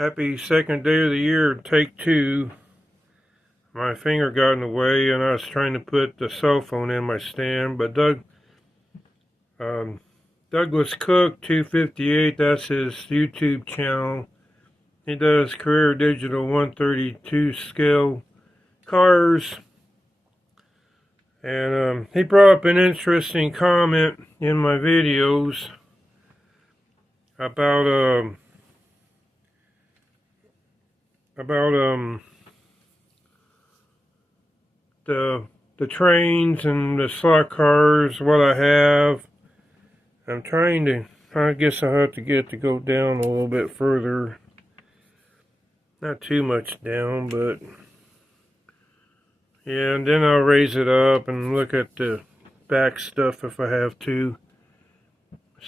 Happy second day of the year, take two. My finger got in the way and I was trying to put the cell phone in my stand, but Douglas Cook 258, that's his YouTube channel. He does career digital 132 scale cars. And he brought up an interesting comment in my videos about the trains and the slot cars, what I have. I guess I'll have to get it to go down a little bit further. Not too much down, but yeah, and then I'll raise it up and look at the back stuff if I have to.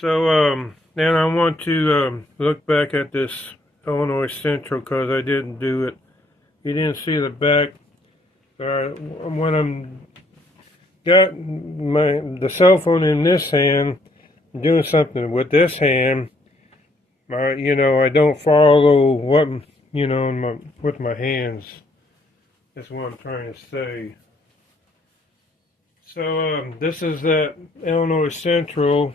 So, then I want to look back at this Illinois Central because I didn't do it. You didn't see the back. When I'm got the cell phone in this hand, I'm doing something with this hand. I don't follow what with my hands. That's what I'm trying to say. So this is that Illinois Central,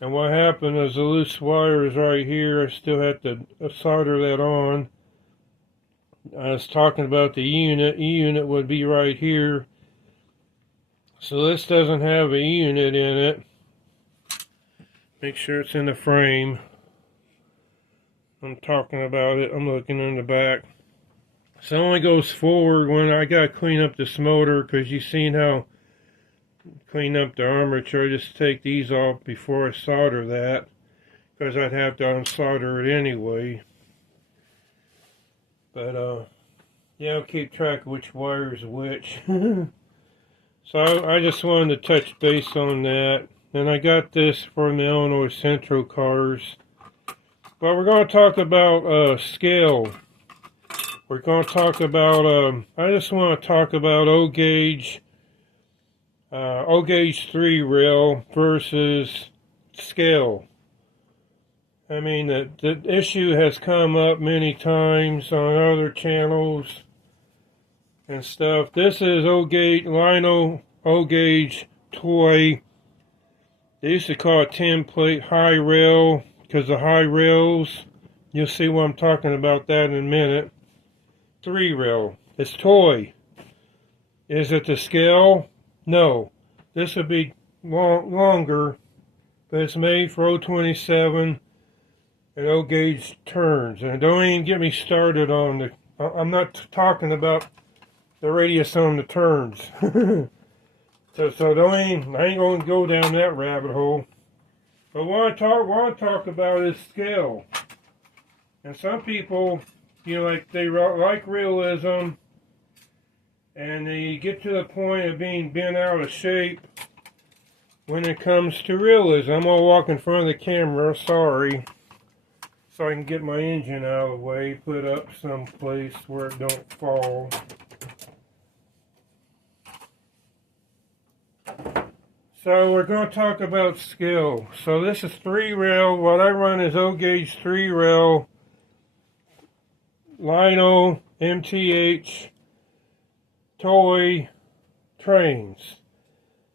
and what happened is the loose wire is right here. I still have to solder that on. I was talking about the E-unit. E-unit would be right here. So this doesn't have a E-unit in it. Make sure it's in the frame. I'm talking about it. I'm looking in the back. So it only goes forward when I got to clean up this motor, because you've seen how clean up the armature. I just take these off before I solder that, because I'd have to unsolder it anyway. But yeah, I'll keep track of which wire is which. So I just wanted to touch base on that. And I got this from the Illinois Central cars. But we're going to talk about scale. We're going to talk about, I just want to talk about O-gauge 3 rail versus scale. I mean, the issue has come up many times on other channels and stuff. This is O-gauge, Lino O-gauge toy. They used to call it 10-plate high rail because the high rails, you'll see what I'm talking about that in a minute. 3 rail. It's toy. Is it the scale? No. This would be longer, but it's made for 027 and O-gauge turns. And don't even get me started on I'm not talking about the radius on the turns. so I ain't going to go down that rabbit hole. But what I want to talk about is scale. And some people, they like realism, and they get to the point of being bent out of shape when it comes to realism. I'm going to walk in front of the camera, sorry, so I can get my engine out of the way, put up someplace where it don't fall. So we're going to talk about scale. So this is 3 rail. What I run is O-gauge 3 rail, Lino, MTH, toy trains.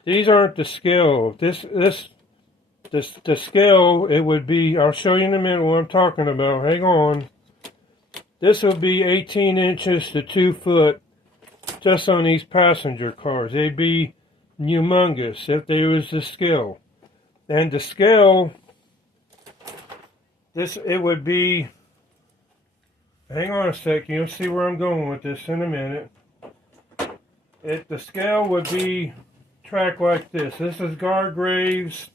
These aren't the scale. The scale, it would be, I'll show you in a minute what I'm talking about. Hang on. This would be 18 inches to 2 foot just on these passenger cars. They'd be humongous if they was the scale. And the scale, it would be, hang on a second, you'll see where I'm going with this in a minute. The scale would be track like this. This is Gargrave's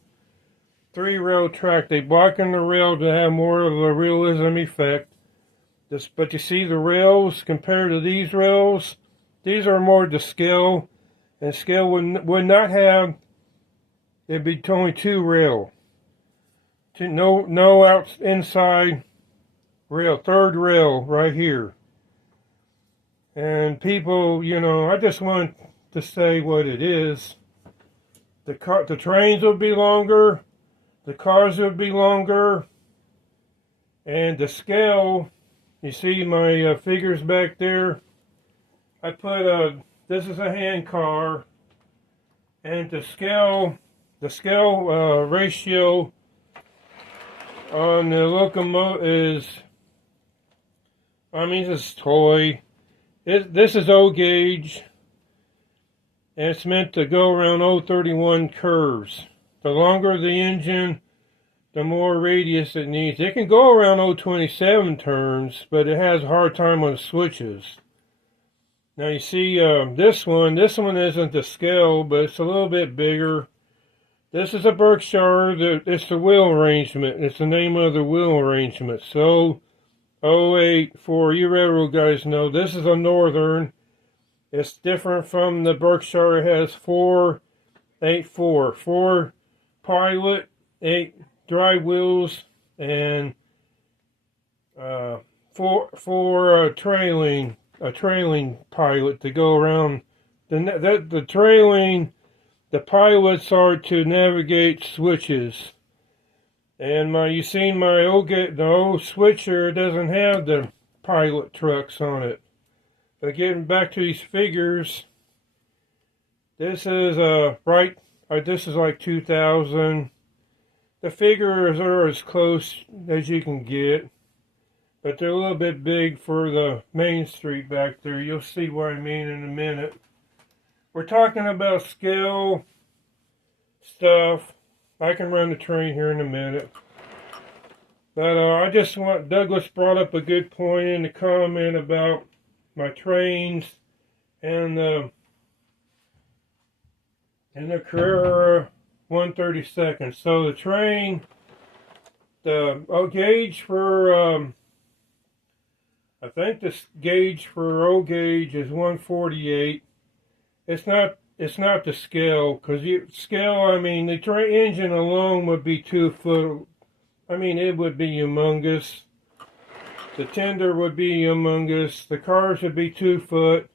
3 rail track. They blacken the rail to have more of a realism effect. But you see the rails compared to these rails, these are more to scale. And scale would not have, it'd be only 2 rail. No inside rail, 3rd rail right here. And people, I just want to say what it is. The trains would be longer, the cars would be longer, and the scale You see my figures back there? I put this is a hand car, and the scale ratio on the locomotive is, this is toy. This is O gauge, and it's meant to go around 031 curves. The longer the engine, the more radius it needs. It can go around 027 turns, but it has a hard time on switches. Now you see this one isn't the scale, but it's a little bit bigger. This is a Berkshire. It's the wheel arrangement. It's the name of the wheel arrangement. So 08, for you railroad guys know, this is a Northern. It's different from the Berkshire. It has 484, 4 pilot, 8 dry wheels, and 4 trailing pilot to go around. The trailing, the pilots are to navigate switches. And you seen my the old switcher doesn't have the pilot trucks on it. But getting back to these figures, this is this is like 2000. The figures are as close as you can get, but they're a little bit big for the Main Street back there. You'll see what I mean in a minute. We're talking about scale stuff. I can run the train here in a minute. But Douglas brought up a good point in the comment about my trains and the Carrera 132nd. So the train, the gauge for, I think the gauge for O gauge is 148. It's not the scale, because the train engine alone would be 2 foot. It would be humongous. The tender would be humongous. The cars would be 2 foot.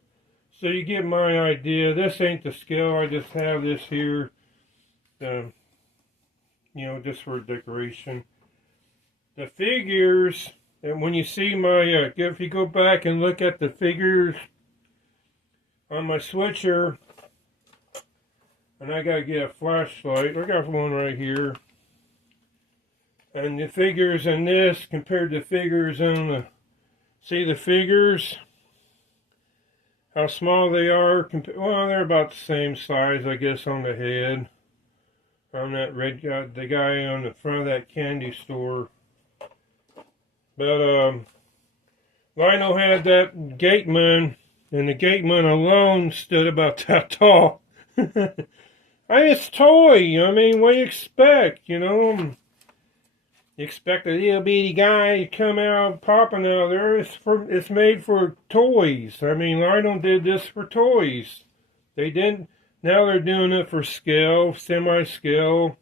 So you get my idea. This ain't the scale. I just have this here, just for decoration. The figures, and when you see my, if you go back and look at the figures on my switcher, and I gotta get a flashlight. I got one right here. And the figures in this compared to figures in see the figures, how small they are. Well, they're about the same size, I guess, on the head. On that red guy, the guy on the front of that candy store. But Lionel had that gateman, and the gateman alone stood about that tall. It's toy. What do you expect? You expect a little bitty guy to come out, popping out there. It's made for toys. Lionel did this for toys. They didn't. Now they're doing it for scale, semi-scale.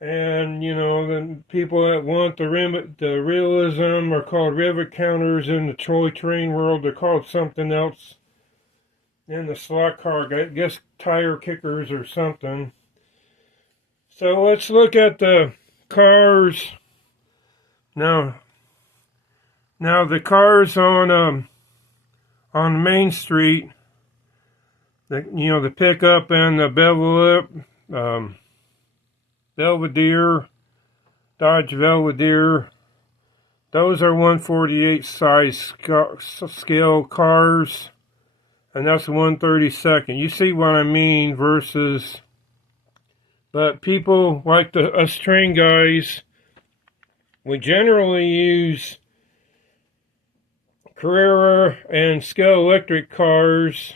And, the people that want the realism are called rivet counters in the toy train world. They're called something else in the slot car. I guess tire kickers or something. So let's look at the cars. Now the cars on Main Street, the pickup and the bevel lip, Belvedere, Dodge Belvedere, those are 148 size scale cars, and that's 132nd. You see what I mean? Versus, but people like us train guys, we generally use Carrera and scale electric cars.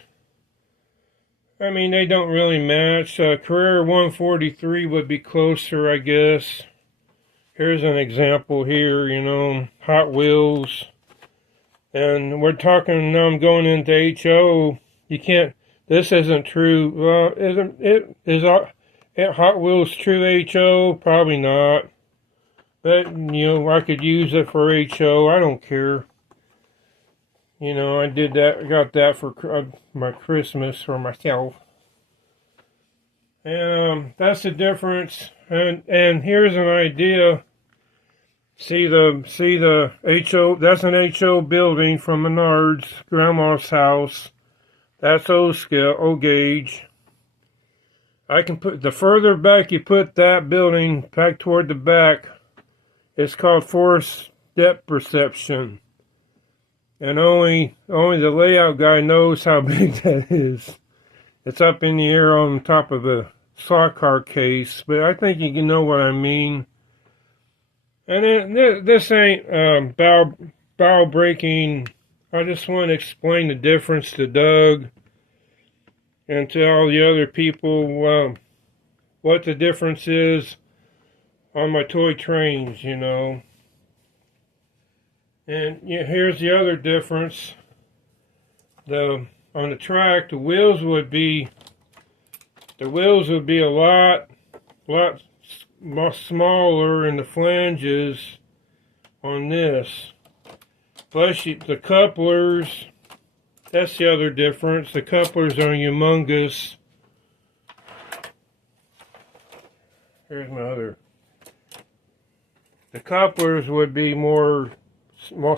They don't really match. Carrera 143 would be closer, I guess. Here's an example here, Hot Wheels. And we're talking, now I'm going into HO. You can't, this isn't true. Well, is Hot Wheels true HO? Probably not. But, I could use it for HO. I don't care. I did that. I got that for my Christmas for myself. And that's the difference. And here's an idea. See the HO, that's an HO building from Menards, Grandma's house. That's O scale, O gauge. I can put, the further back you put that building, back toward the back, it's called force depth perception. And only the layout guy knows how big that is. It's up in the air on top of a Slotcar case, but I think you can know what I mean. And then, this ain't bow breaking. I just want to explain the difference to Doug and to all the other people what the difference is on my toy trains, you know. And here's the other difference. On the track, the wheels would be a lot more smaller in the flanges on this. Plus the couplers, that's the other difference. The couplers are humongous. Here's my other. The couplers would be more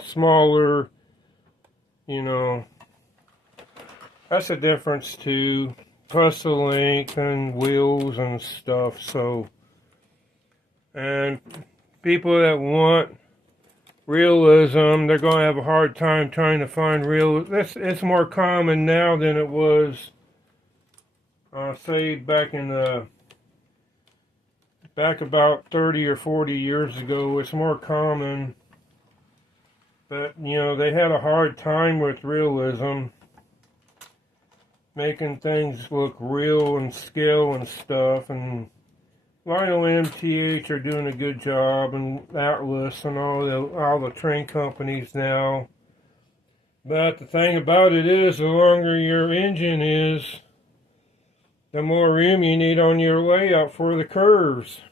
smaller, you know. That's a difference too. Plus the length and wheels and stuff, so. And people that want realism, they're going to have a hard time trying to find real. It's more common now than it was, say, back about 30 or 40 years ago. It's more common, but you know, they had a hard time with realism, making things look real and scale and stuff. And Lionel and MTH are doing a good job, and Atlas and all the train companies now. But the thing about it is, the longer your engine is, the more room you need on your layout for the curves,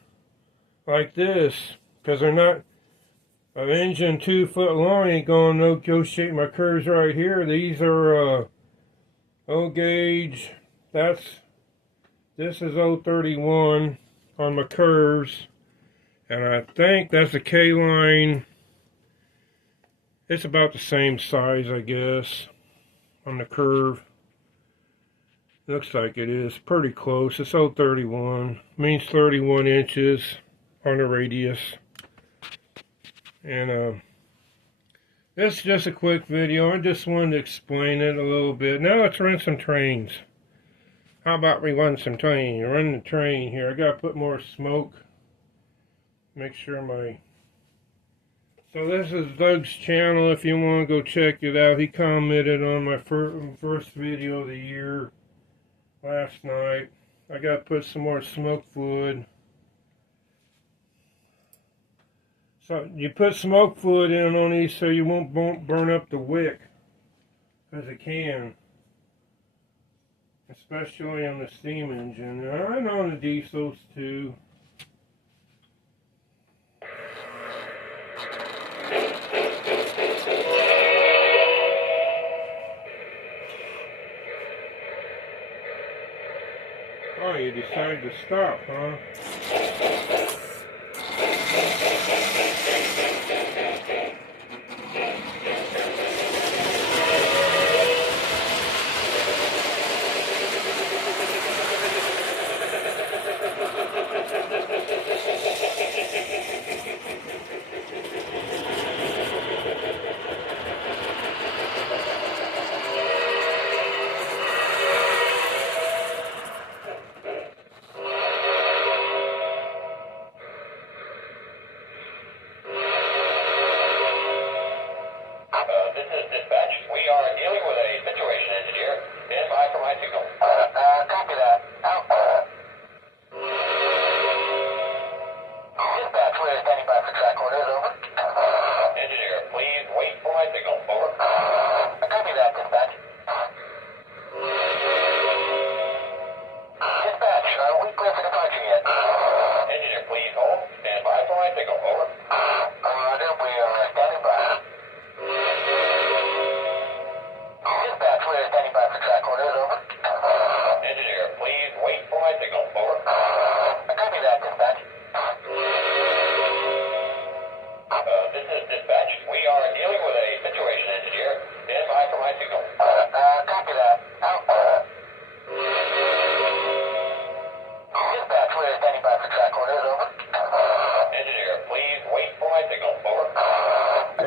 like this. Because they're not, an engine 2 foot long ain't going to negotiate my curves right here. These are O gauge. This is 031 on my curves, and I think that's a K-line. It's about the same size, I guess, on the curve. Looks like it is pretty close. It's 031, means 31 inches on the radius. And this is just a quick video. I just wanted to explain it a little bit. Now let's run some trains. How about we run some train? Run the train here. I gotta put more smoke. Make sure my. So this is Doug's channel. If you want to go check it out, he commented on my first video of the year last night. I gotta put some more smoke fluid. So you put smoke fluid in on these so you won't burn up the wick, because it can. Especially on the steam engine, and on the diesels too. Oh, you decided to stop, huh?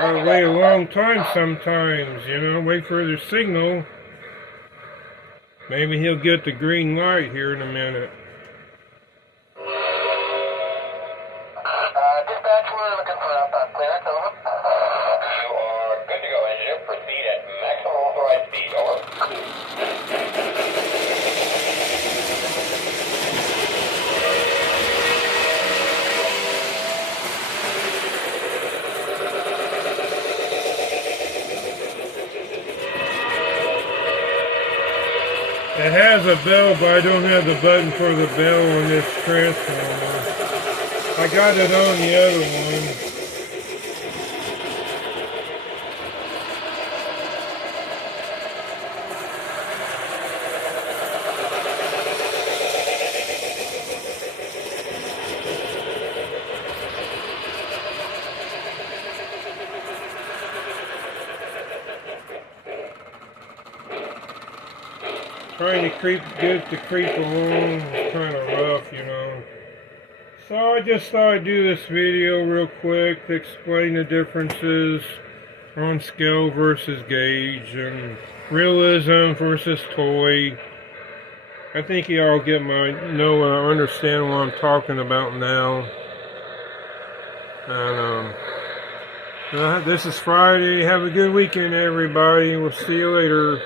I wait a long time sometimes, you know, wait for the signal. Maybe he'll get the green light here in a minute. Dispatch, we're looking for outbound clearance, over. You are good to go, engineer. Proceed at maximum authorized speed, over. It has a bell, but I don't have the button for the bell on this transformer. I got it on the other one. Trying to get it to creep along, it's kind of rough, you know. So I just thought I'd do this video real quick to explain the differences on scale versus gauge and realism versus toy. I think you all understand what I'm talking about now. And this is Friday. Have a good weekend, everybody. We'll see you later.